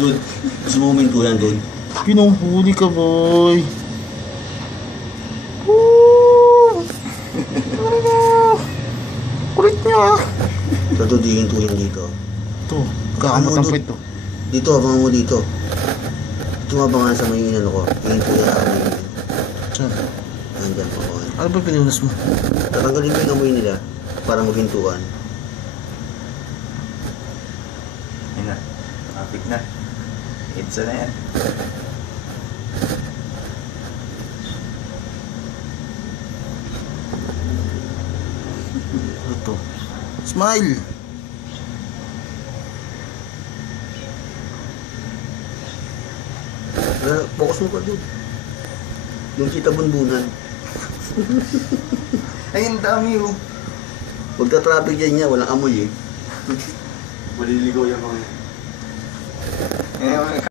Dude, gusto mo huminto yan, dude? Pinuhuli ka, boy. Woo! Kulit niya. So, dude, hihinto yan dito. Ito, kakamot ang puwit to. Dito, abangan mo dito. Tumabangan sa may inano ko. Hihinto yan sa may inano. Saan? Nandyan po ako. Ano ba pinunas mo? Tatanggalin ko yung amoy nila para maghintuan. Yun na. Traffic na. Itza na yan. Ito. Smile! Focus mo pa, dude. Yung kita bunbunan. Ay, ang dami oh. Pagka-traffic yan niya, walang amoy eh. Maliligaw yung mga. Eh,